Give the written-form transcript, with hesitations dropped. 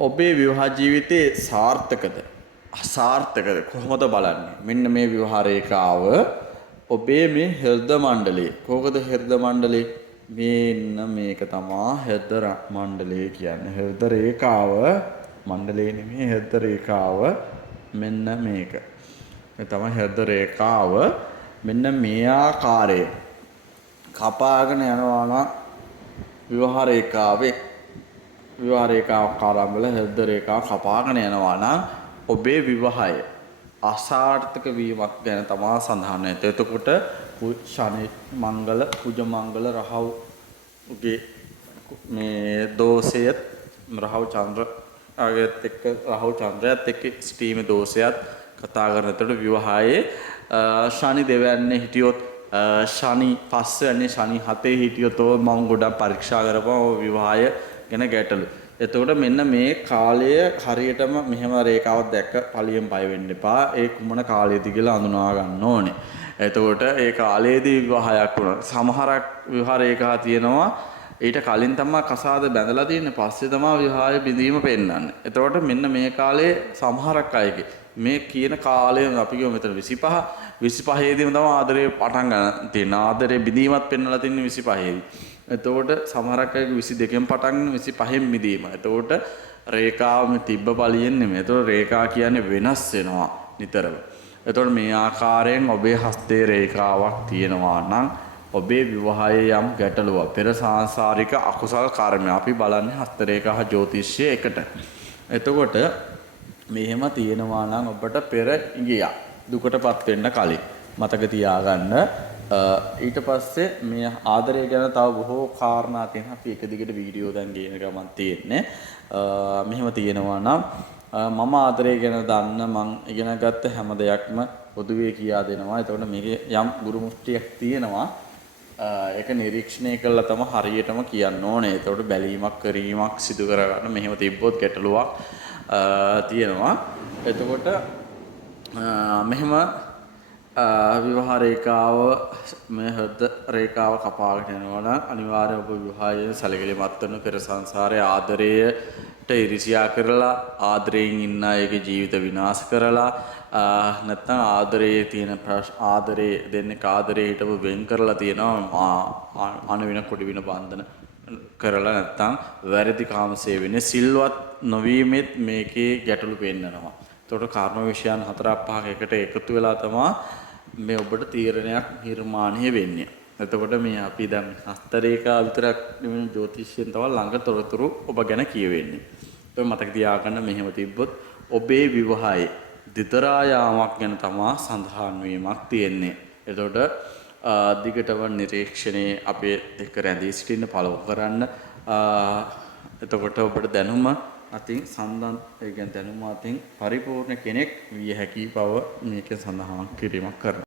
ඔබේ විවාහ ජීවිතේ සාර්ථකද අසාර්ථකද කොහොමද බලන්නේ? මෙන්න මේ විවාහ රේඛාව ඔබේ මේ හෘද මණ්ඩලය. කොහොමද හෘද මණ්ඩලය? මෙන්න මේක තමයි හෘද මණ්ඩලය කියන්නේ. හෘද රේඛාව මණ්ඩලය නෙමෙයි හෘද රේඛාව මෙන්න මේක. මේ තමයි හෘද රේඛාව. මෙන්න මේ ආකාරයේ කපාගෙන යනවා නම් විවාහ රේඛාවේ විවාහ රේඛාවක් ආරම්භල හෘද රේඛාව කපාගෙන යනවා නම් ඔබේ විවාහය අසාර්ථක වීමක් ගැන තමයි සඳහන් වෙන්නේ. එතකොට ශනි මංගල කුජ මංගල රහව්ගේ මේ දෝෂයත් රහව් චන්ද්‍ර ආගයත් එක්ක රහව් චන්ද්‍රයත් එක්ක ස්ටීමේ දෝෂයත් කතා කරනකොට විවාහයේ ශනි දෙවන්නේ හිටියොත් ශනි පස්වෙනි ශනි හතේ හිටියොත් මම ගොඩක් පරීක්ෂා කරපුවා විවාහය ගැන ගැටලු. එතකොට මෙන්න මේ කාලය හරියටම මෙහෙම රේඛාවක් දැක්ක පළියෙන් බය වෙන්න එපා. ඒ කුමන කාලයේද කියලා අඳුනා ගන්න ඕනේ. එතකොට ඒ කාලයේදී විවාහයක් වුණා. සමහරක් විවාහ රේඛා තියෙනවා ඊට කලින් තමයි කසාද බැඳලා තියෙන්නේ. පස්සේ තමයි විවාහය බිඳීම පෙන්වන්නේ. එතකොට මෙන්න මේ කාලේ සමහරක් අයගේ මේ කියන කාලය අපි කියමු මෙතන 25 25 ේදීම තමයි ආදරේ පටන් ගන්න තියෙන. ආදරේ බිඳීමත් පෙන්වලා තින්නේ 25 ේදී. එතකොට සමහරක් අයගේ 22න් පටන් 25න් මිදීම. එතකොට රේඛාව මේ තිබ්බ පළියෙන් නෙමෙයි. එතකොට රේඛා කියන්නේ වෙනස් වෙනවා නිතරම. එතකොට මේ ආකාරයෙන් ඔබේ හස්තේ රේඛාවක් තියෙනවා නම් ඔබේ විවාහයේ යම් ගැටලුවක් පෙර සාංශාරික අකුසල් කර්ම අපි බලන්නේ හස්ත රේඛා ජ්‍යොතිෂයේ එකට. එතකොට මෙහෙම තියෙනවා නම් ඔබට පෙර ඉගියා දුකටපත් වෙන්න කලින් මතක තියාගන්න. ඊට පස්සේ මේ ආදරය ගැන තව බොහෝ කාරණා තියෙනවා. අපි එක දිගට වීඩියෝ දැන් ගේන ගමන් තියෙන්නේ. මෙහෙම තියෙනවා නම් මම ආදරය ගැන දන්න මං ඉගෙන ගත්ත හැම දෙයක්ම පොදුවේ කියා දෙනවා. එතකොට මේකේ යම් ගුරු මුස්තියක් තියෙනවා. ඒක නිරීක්ෂණය කළා තමයි හරියටම කියන්න ඕනේ. එතකොට බැලීමක් කිරීමක් සිදු කරගන්න මෙහෙම තිබ්බොත් ගැටලුවක් තියෙනවා. එතකොට මෙහෙම විවාහ රේඛාව මේ හෘද රේඛාව කපාගෙන යනවා නම් අනිවාර්යයෙන් ඔබ විවාහයේ සැලකිලිමත් වෙන පෙර සංසාරයේ ආදරයට ඉරිසියා කරලා ආදරයෙන් ඉන්න අයගේ ජීවිත විනාශ කරලා නැත්නම් ආදරයේ තියෙන ආදරේ දෙන්නේ ආදරේ හිටපු වෙන් කරලා තියෙනවා අනවින කොටි වින බන්ධන කරලා නැත්නම් වැරදි කාමසේවනේ සිල්වත් නොවීමෙත් මේකේ ගැටලු පෙන්නනවා. එතකොට කර්ම විශ්යන් 4-5 එකට එකතු වෙලා තමයි මේ ඔබට තීරණයක් නිර්මාණය වෙන්නේ. එතකොට මේ අපි දැන් හස්ත රේඛා විතරක් නෙමෙයි ජ්‍යොතිෂයෙන් තව ළඟ තොරතුරු ඔබ ගැන කියවෙන්නේ. ඒක මතක තියාගන්න මෙහෙම තිබ්බොත් ඔබේ විවාහයේ දිතරා යාමක් ගැන තමයි සඳහන් වීමක් තියෙන්නේ. එතකොට දිගටම නිරීක්ෂණයේ අපේ එක්ක රැඳී සිටින්න පළව කරන්න. එතකොට ඔබට දැනුම අතින් සම්බන්ධ ඒ කියන්නේ දැනුම අතින් පරිපූර්ණ කෙනෙක් විය හැකි බව මේකේ සඳහන් කිරීමක් කරනවා.